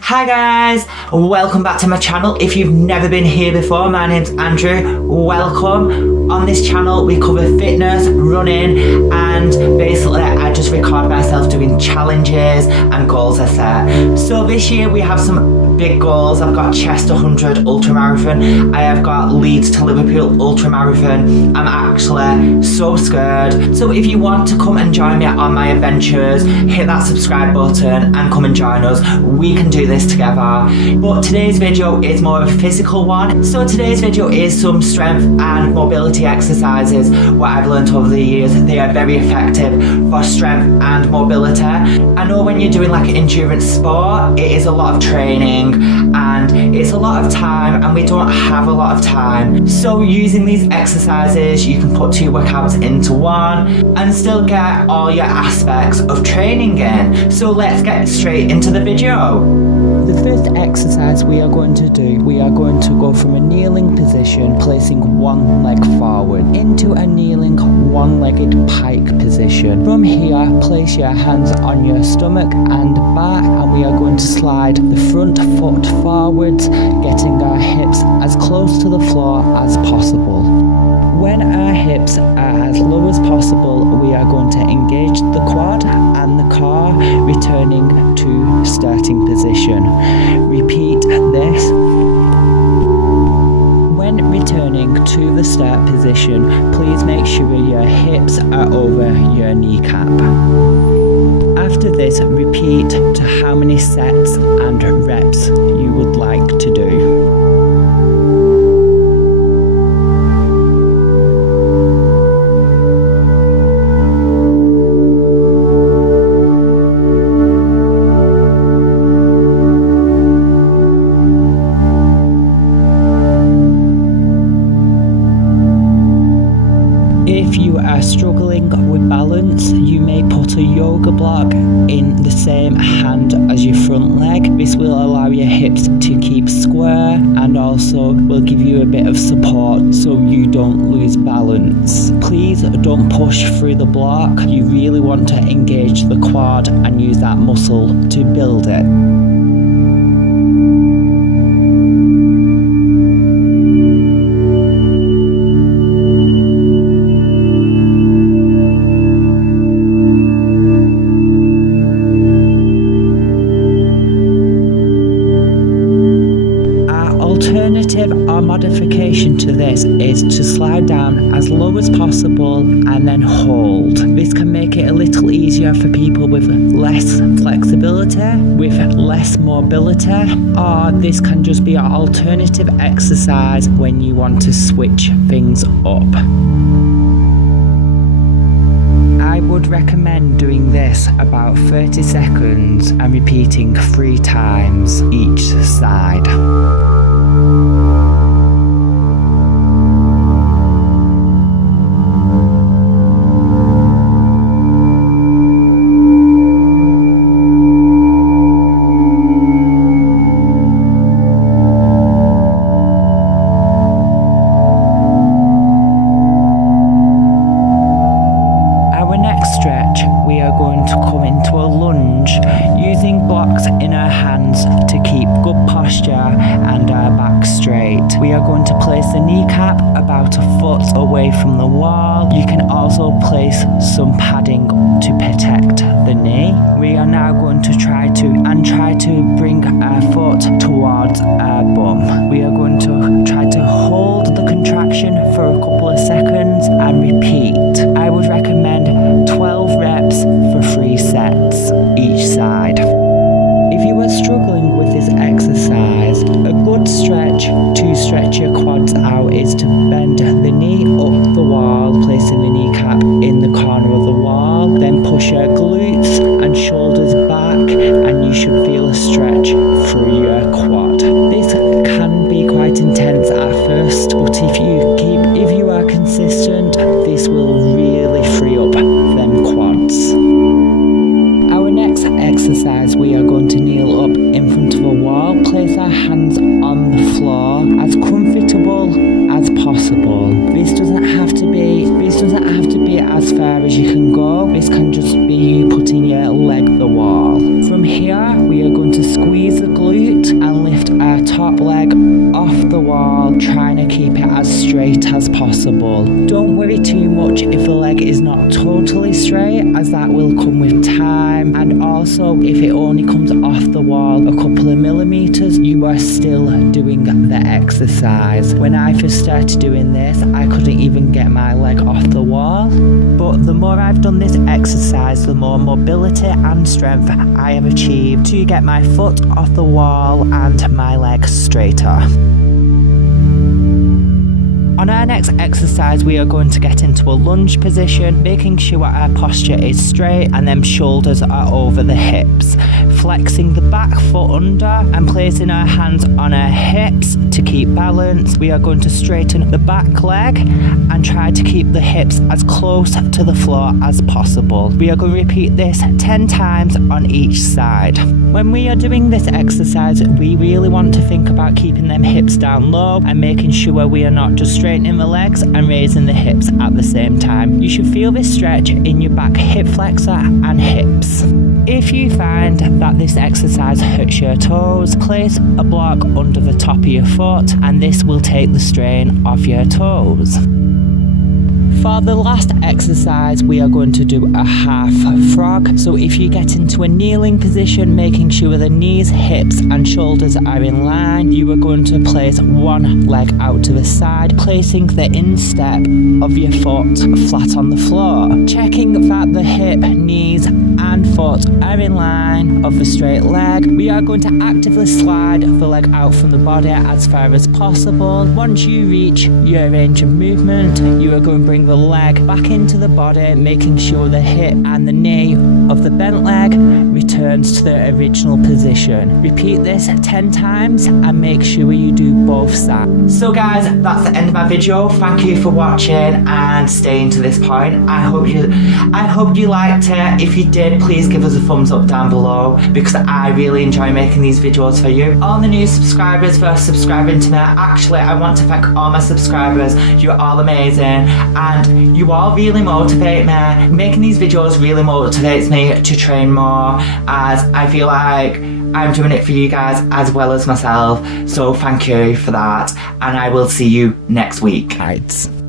Hi guys, welcome back to my channel. If you've never been here before, my name's Andrew. Welcome. On this channel we cover fitness, running, and basically I just record myself doing challenges and goals I set. So this year we have some big goals. I've got Chester 100 ultramarathon. I have got Leeds to Liverpool ultramarathon. I'm actually so scared. So if you want to come and join me on my adventures, hit that subscribe button and come and join us. We can do this together. But today's video is more of a physical one. So today's video is some strength and mobility exercises. What I've learned over the years, they are very effective for strength and mobility. I know when you're doing like an endurance sport, it is a lot of training and it's a lot of time, and we don't have a lot of time. So using these exercises, you can put 2 workouts into one and still get all your aspects of training in. So let's get straight into the video. The first exercise we are going to do, we are going to go from a kneeling position, placing one leg forward, into a kneeling one-legged pike position. From here, place your hands on your stomach and back, and we are going to slide the front foot forwards, getting our hips as close to the floor as possible. When our hips are as low as possible, we are going to engage the quad and the core, returning to starting position. Repeat this. When returning to the start position, please make sure your hips are over your kneecap. After this, repeat to how many sets and reps you would like to do. If you are struggling with balance, you may put a yoga block in the same hand as your front leg. This will allow your hips to keep square and also will give you a bit of support so you don't lose balance. Please don't push through the block. You really want to engage the quad and use that muscle to build it. Alternative or modification to this is to slide down as low as possible and then hold. This can make it a little easier for people with less flexibility, with less mobility, or this can just be an alternative exercise when you want to switch things up. I would recommend doing this about 30 seconds and repeating 3 times each side. Stretch, we are going to come into a lunge using blocks in our hands to keep good posture and our back straight. We are going to place the kneecap about a foot away from the wall. You can also place some padding to protect the knee. We are now going to try to bring our foot towards our bum. We are going to try to hold the contraction for a couple of seconds and repeat. I would recommend 12 reps for 3 sets each side. If you are struggling with this exercise, a good stretch to stretch your quads out is to bend the knee up the wall, placing the kneecap in the corner of the wall, then push your glutes and shoulders back, and you should feel a stretch through your quad. This can be quite intense at first, but if you are consistent, this will really free up them quads. Our next exercise, we are going to kneel up in front of a wall, place our hands on the floor as comfortable as possible. This doesn't have to be as far as you can go. This can just be you putting your leg the wall. From here, we are going to squeeze the glutes about trying to keep it as straight as possible. Don't worry too much if the leg is not totally straight, as that will come with time, and also if it only comes off the wall a couple of millimeters, you are still doing the exercise. When I first started doing this, I couldn't even get my leg off the wall, but the more I've done this exercise, the more mobility and strength I have achieved to get my foot off the wall and my leg straighter. On our next exercise, we are going to get into a lunge position, making sure our posture is straight and them shoulders are over the hips. Flexing the back foot under and placing our hands on our hips to keep balance. We are going to straighten the back leg and try to keep the hips as close to the floor as possible. We are going to repeat this 10 times on each side. When we are doing this exercise, we really want to think about keeping them hips down low and making sure we are not just straightening the legs and raising the hips at the same time. You should feel this stretch in your back hip flexor and hips. If you find that this exercise hurts your toes, place a block under the top of your foot and this will take the strain off your toes. For the last exercise, we are going to do a half frog. So if you get into a kneeling position, making sure the knees, hips and shoulders are in line, you are going to place one leg out to the side, placing the instep of your foot flat on the floor. Checking that the hip, knees and foot are in line of the straight leg. We are going to actively slide the leg out from the body as far as possible. Once you reach your range of movement, you are going to bring the leg back into the body, making sure the hip and the knee of the bent leg returns to their original position. Repeat this 10 times and make sure you do both sides. So guys, that's the end of my video. Thank you for watching and staying to this point. I hope you liked it. If you did, please give us a thumbs up down below, because I really enjoy making these videos for you. All the new subscribers for subscribing to me. Actually, I want to thank all my subscribers. You're all amazing and you all really motivate me. Making these videos really motivates me to train more, as I feel like I'm doing it for you guys as well as myself. So thank you for that, and I will see you next week. Right.